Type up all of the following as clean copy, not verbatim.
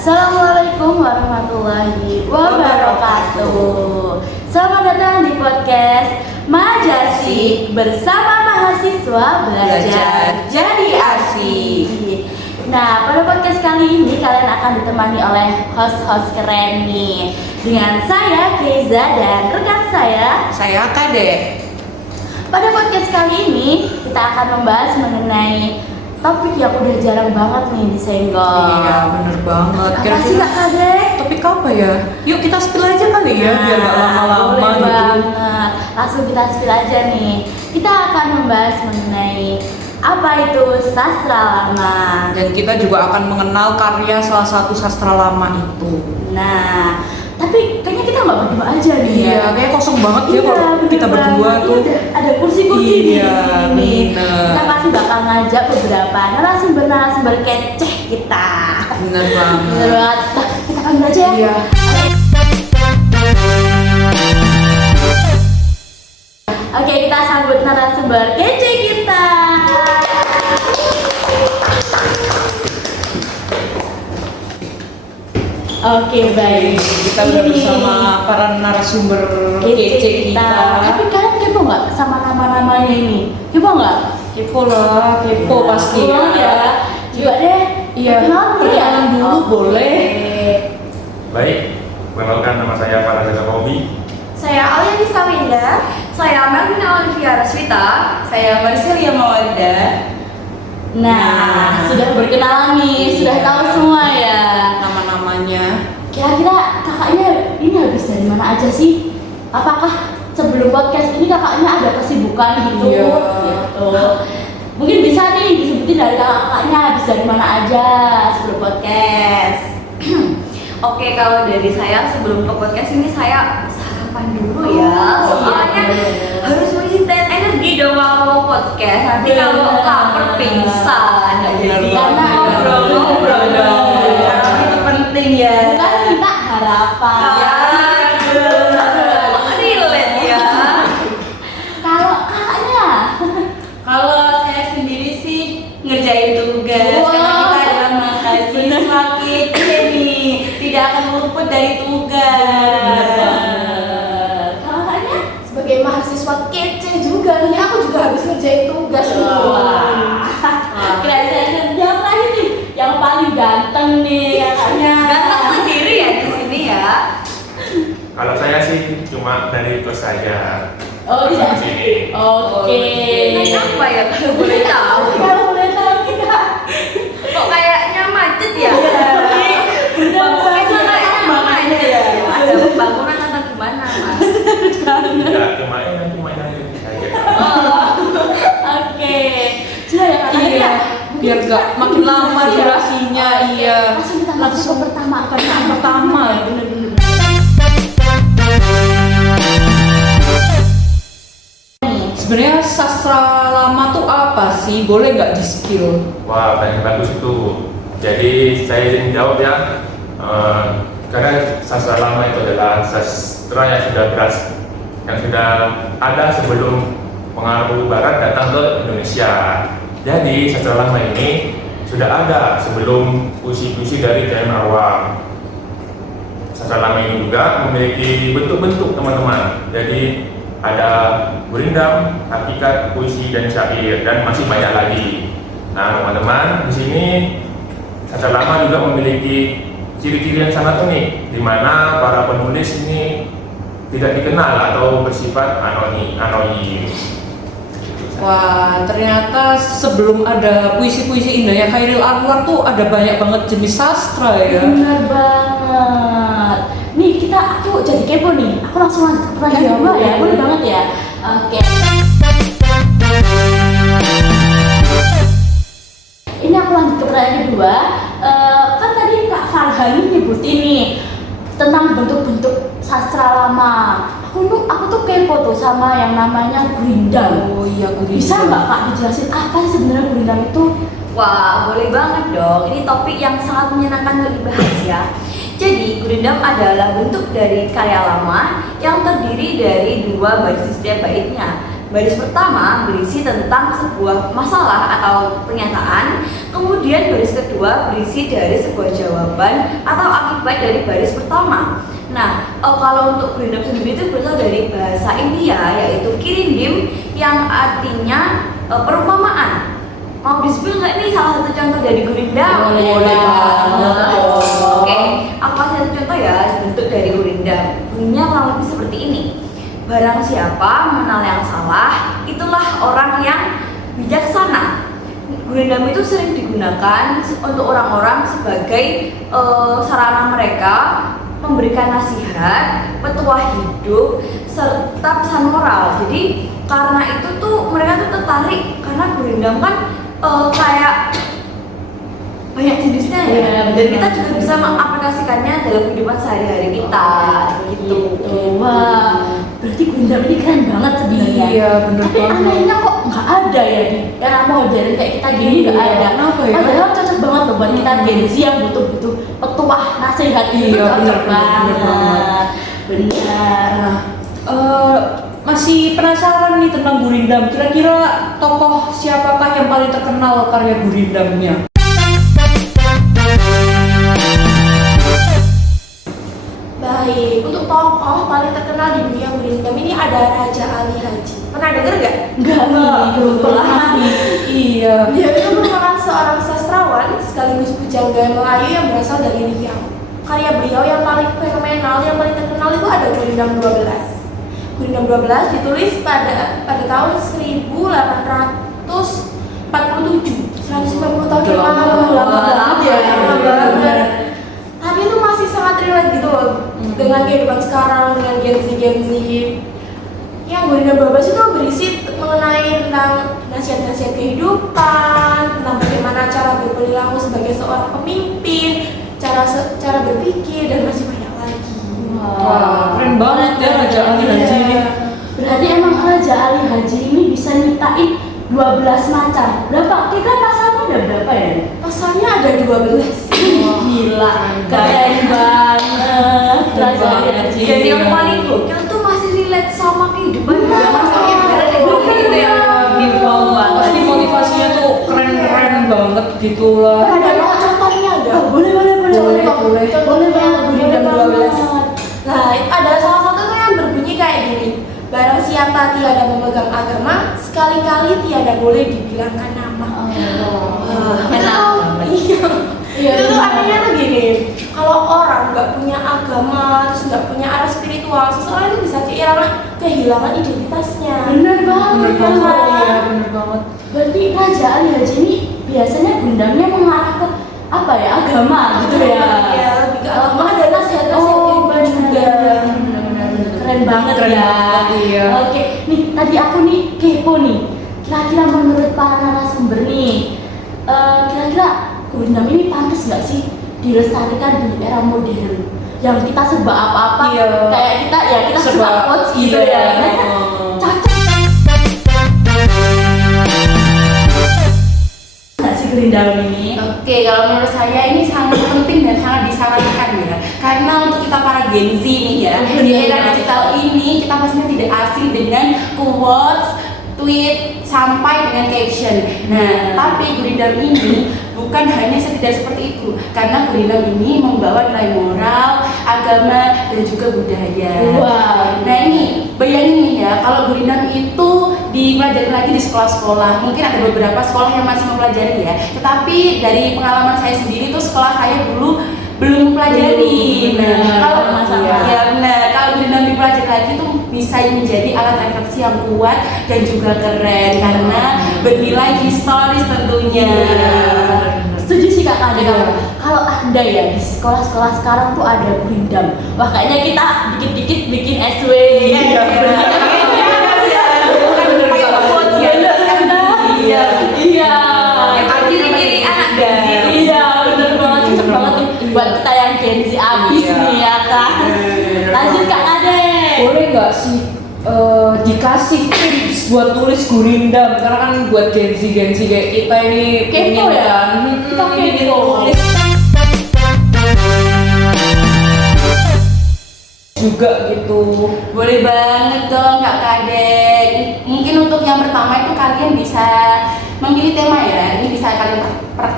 Assalamualaikum warahmatullahi wabarakatuh. Selamat datang di podcast Majasik bersama mahasiswa belajar jadi asik. Nah, pada podcast kali ini kalian akan ditemani oleh host-host keren nih. Dengan saya Keiza dan rekan saya Kade. Pada podcast kali ini kita akan membahas mengenai topik yang udah jarang banget nih disenggol. Iya, bener banget. Apa sih Kak Kade? Topik apa ya? Yuk kita spill aja kali ya, biar gak lama-lama boleh gitu. banget. Langsung kita spill aja nih. Kita akan membahas mengenai apa itu sastra lama. Dan kita juga akan mengenal karya salah satu sastra lama itu. Nah, tapi kayaknya kita nggak berdua aja nih. Iya, kayak kosong banget ya kalau kita berdua tuh. Ada kursi-kursi di sini. Bener. Kita pasti bakal ngajak beberapa narasumber keceh kita. Bener banget. Bener banget. Nah, kita panggil aja ya. Iya. Oke, kita sambut narasumber kece kita. Oke, baik. Kita udah bersama para narasumber kece kita. Tapi kalian kepo nggak sama nama-namanya ini? Kepo nggak? Kepo lah, kepo pasti ya. Juga deh. Iya, perkenalan dulu boleh. Baik, perkenalkan nama saya Farhan Kobi. Saya Aliani Sawinda, saya Melvina Olivia Raswita, saya Marcelia Mawanda. Nah, sudah berkenalan nih, sudah tahu semua ya Nama-namanya. Kira-kira kakaknya ini habis dari mana aja sih? Apakah sebelum podcast ini kakaknya ada kesibukan gitu? Iya. Gitu. Mungkin bisa nih disebutin dari kakaknya habis dari mana aja sebelum podcast. Oke, kalau dari saya sebelum ke podcast ini saya sarapan dulu ya. Soalnya harus maintain energi dong kalau mau podcast. Nanti kalau lapar pingsan. Jadi Karena ngobrol-ngobrol dong. Itu penting ya. Bukan minta harapan. Ya, relate ya. Kalau kakaknya, Kalau saya sendiri sih ngerjain tugas Wow. karena kita adalah mahasiswa kece nih, tidak akan luput dari tugas. kakaknya Sebagai mahasiswa kece juga nih, aku juga habis ngerjain tugas nih. keren. Yang terakhir nih, yang paling ganteng nih kakaknya. Ganteng sendiri ya di sini ya. Kalau saya sih cuma dari kos saja. Oh tidak. Sini. Oke. Naik apa ya kalau boleh tahu? Kalau boleh tahu kita. Kok kayaknya macet ya? Bener-bener Itu kayaknya macet ya. Ada pembangunan atau gimana mas? Tidak cuma ini saja. Oke. Sudah ya kakaknya. Iya, biar gak makin lama Iya. durasinya. Iya. Langsung kita langsung pertama. Pertama, bener-bener. Sebenarnya sastra lama tuh apa sih? Boleh nggak di spill? Wah, banyak bagus itu. Jadi saya ingin jawab ya. Karena sastra lama itu adalah sastra yang sudah ada sebelum pengaruh Barat datang ke Indonesia. Jadi sastra lama ini sudah ada sebelum puisi-puisi dari Jaim Awam. Sastra lama ini juga memiliki bentuk-bentuk teman-teman. Jadi ada gurindam, hakikat, puisi dan syair dan masih banyak lagi. Nah teman-teman, di sini sastra lama juga memiliki ciri-ciri yang sangat unik, di mana para penulis ini tidak dikenal atau bersifat anonim. Wah, ternyata sebelum ada puisi-puisi indahnya Khairil Anwar tuh ada banyak banget jenis sastra ya. Bener banget. Nih aku jadi kepo nih. Aku langsung lanjut ke pertanyaan kedua ya. Boleh banget ya. Oke. Ini aku lanjut ke pertanyaan kedua. Kan tadi Kak Farhan nyebutin nih tentang bentuk-bentuk sastra lama. Aku tuh kepo tuh sama yang namanya gurindam. Oh iya, gurindam. Bisa nggak Kak dijelasin apa sih sebenarnya gurindam itu? Wah, boleh banget dong. Ini topik yang sangat menyenangkan untuk dibahas ya. Jadi, gurindam adalah bentuk dari karya lama yang terdiri dari dua baris di setiap baitnya. Baris pertama berisi tentang sebuah masalah atau pernyataan, Kemudian baris kedua berisi dari sebuah jawaban atau akibat dari baris pertama. Nah, kalau untuk Gurindam sendiri itu berasal dari bahasa India yaitu kirindim yang artinya perumpamaan. Mau disebut nggak nih salah satu contoh dari Gurindam? Boleh banget. Oke, aku kasih satu contoh ya bentuk dari Gurindam. Bunyinya kurang lebih seperti ini. Barang siapa mengenal yang salah, itulah orang yang bijaksana. Gurindam itu sering digunakan untuk orang-orang sebagai sarana mereka memberikan nasihat, petuah hidup, serta pesan moral. Jadi karena itu tuh mereka tuh tertarik karena Gurindam kan kayak banyak jenisnya ya, Iya, dan kita juga bisa mengaplikasikannya dalam kehidupan sehari-hari kita gitu. Wah, berarti Gurindam ini keren banget sebenarnya. Iya, bener Tapi banget. anehnya kok nggak ada ya di era modern kayak kita gini nggak Iya, ada. kenapa ya? Padahal cocok banget loh buat kita Gen Z yang butuh-butuh petuah nasihat itu Iya, cocok bener banget. Benar. Masih penasaran nih tentang Gurindam. Kira-kira tokoh siapakah yang paling terkenal karya Gurindamnya? Baik, untuk tokoh paling terkenal di dunia Gurindam ini ada Raja Ali Haji. Pernah denger gak? Enggak nih, kebetulan. Iya. Dia itu merupakan seorang sastrawan sekaligus pujangga Melayu yang berasal dari Riau. Karya beliau yang paling fenomenal, yang paling terkenal itu ada Gurindam 12. Gurindam 12 ditulis pada tahun 1847. 150 tahun yang lalu. Lama banget ya, lama banget. Tapi itu masih sangat relate gitu loh dengan kehidupan sekarang, dengan Gen Z. Yang Gurindam 12 itu berisi mengenai tentang nasihat-nasihat kehidupan, tentang bagaimana cara berperilaku sebagai seorang pemimpin, cara berpikir, dan masih banyak lagi. Wah, keren banget ya Raja Ali Haji ini. Berarti emang Raja Ali Haji ini bisa nyiptain 12 macam. Berapa? Kita pasalnya ada berapa ya? Pasalnya ada 12. Gila, keren banget Raja Ali Haji. Dan yang paling gokil tuh masih relate sama kehidupan Benar. zaman sekarang. Gitu ya. Gitu banget. Pasti motivasinya tuh keren-keren banget gitu lah. Ada mau contohnya nggak? Boleh Boleh banget Gurindam banget. 12. Nah, ada salah satu tuh yang berbunyi kayak gini. Barang siapa tiada memegang agama, sekali-kali tiada boleh dibilangkan nama. Enak banget. Iya. Itu tuh artinya tuh gini. Kalau orang nggak punya agama, terus nggak punya arah spiritual, seseorang itu bisa kehilangan identitasnya. Bener banget. Bener banget. Iya, bener banget. Berarti Raja Ali Haji ini biasanya Gurindamnya mengarah ke apa ya, agama gitu ya. Iya, lebih ke agama, ada nasihat-nasihat kehidupan juga. Keren banget Keren ya. banget, iya. Oke, nih tadi aku nih kepo nih. Kira-kira menurut para narasumber nih, kira-kira Gurindam ini pantas nggak sih dilestarikan di era modern? Yang kita serba apa-apa, Iya. kayak kita Serba, suka quotes gitu iya. ya. Mereka cocok nggak sih Gurindam ini? Oke, kalau menurut saya ini sangat penting dan sangat disarankan ya. Karena untuk kita para Gen Z nih ya, di era digital ini kita pastinya tidak asing dengan quotes, tweet, sampai dengan caption. Nah, tapi Gurindam ini bukan hanya sekedar seperti itu, karena Gurindam ini membawa nilai moral, agama, dan juga budaya. Wow. Nah ini, bayangin nih ya, kalau Gurindam itu dipelajari lagi di sekolah-sekolah. Mungkin ada beberapa sekolah yang masih mempelajari ya, tetapi dari pengalaman saya sendiri tuh sekolah saya dulu belum mempelajari. Nah, kalau kalau Gurindam dipelajari lagi tuh bisa menjadi alat refleksi yang kuat dan juga keren karena bernilai historis tentunya. Setuju sih Kak Ade. Kalau ada ya di sekolah-sekolah sekarang tuh ada Gurindam. Wah kayaknya kita dikit-dikit bikin SW. Iya. Iya. Ciri-ciri anak Gen Z. Iya, bener banget, cocok banget nih buat kita yang Gen Z abis Iya. nih ya kan. Lanjut Kak Ade. Boleh nggak sih dikasih tips buat tulis Gurindam? Karena kan buat Gen Z kayak kita ini Kepo pengen ya? kan, Kita ingin kepo. tulis juga gitu. Boleh banget dong Kak Kadek. Mungkin untuk yang pertama itu kalian bisa memilih tema ya. Ini bisa kalian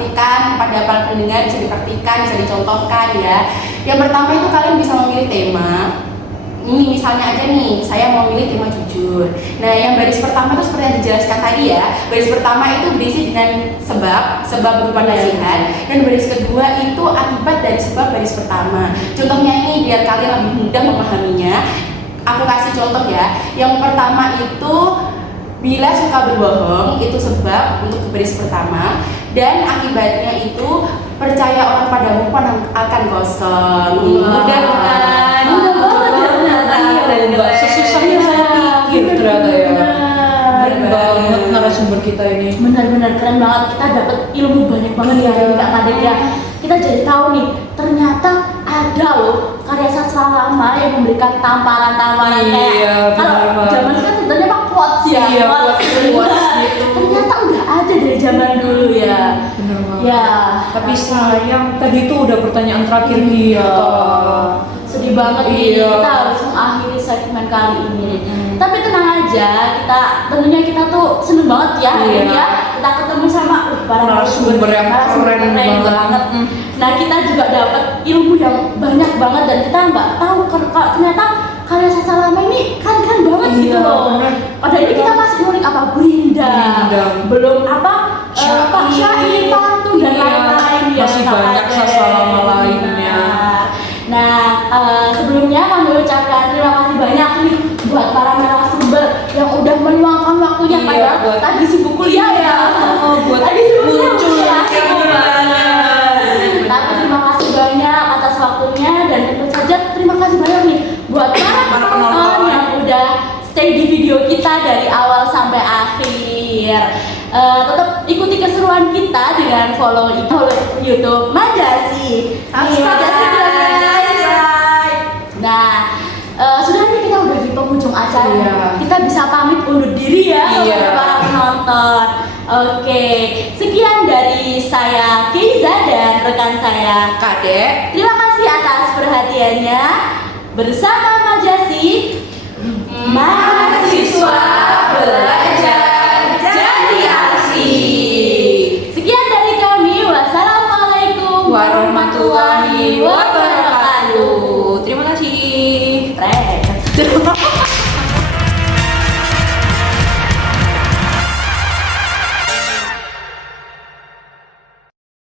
praktikan pada para pendengar, bisa dipraktikan, bisa dicontohkan ya. Yang pertama itu kalian bisa memilih tema. Ini misalnya aja nih, saya mau milih tema jujur. Nah, yang baris pertama itu seperti yang dijelaskan tadi ya. Baris pertama itu berisi dengan sebab berupa nasihat, dan baris kedua itu akibat dari sebab baris pertama. Contohnya ini biar kalian lebih mudah memahaminya. Aku kasih contoh ya. Yang pertama itu bila suka berbohong itu sebab untuk baris pertama, dan akibatnya itu percaya orang padamu pun akan kosong. Mudah bukan? Mudah banget ya ternyata. Nggak sesusah yang saya pikir ternyata ya. Keren banget narasumber kita ini. Benar-benar keren banget, kita dapat ilmu banyak banget ya dari Kak Kadek ya. Kita jadi tahu nih, ternyata ada loh karya sastra lama yang memberikan tamparan-tamparan Iya, kayak kalau benar banget. zaman sekarang sebenarnya Pak quotes ya. Iya, quotes gitu. Ternyata udah ada dari zaman dulu ya. Bener banget. Ya. Tapi sayang tadi itu udah pertanyaan terakhir kita. Sedih banget nih, Iya. kita harus mengakhiri segmen kali ini. Tapi tenang aja, tentunya kita tuh seneng banget ya hari ini ya. Kita ketemu sama para Narasumber yang keren banget. Nah, kita juga dapat ilmu yang banyak banget dan kita nggak tahu kalau ternyata karya sastra lama ini keren banget gitu Iya, loh. bener. Padahal ini kita masih ngulik apa Gurindam, Gurindam. belum apa Syair. syair, pantun dan Iya, lain-lain ya. masih Kak banyak Kadek. sastra lama lainnya. Nah, sebelumnya kami ucapkan terima kasih banyak nih buat para narasumber yang udah meluangkan waktunya Iya, padahal buat- tadi sibuk kuliah ya. buat Tadi sibuk kuliah, muncul kuliah, di sibuk sini. banget. Tapi terima kasih banyak atas waktunya dan tentu saja terima kasih banyak nih buat para penonton yang udah stay di video kita dari awal sampai akhir. Tetap ikuti keseruan kita dengan follow YouTube Majasi. Nah, sudah nih kita udah di penghujung acara. Iya. Kita bisa pamit undur diri ya Iya. kepada para penonton. Oke, sekian dari saya Keiza dan rekan saya. Kadek. Terima kasih atas perhatiannya. Bersama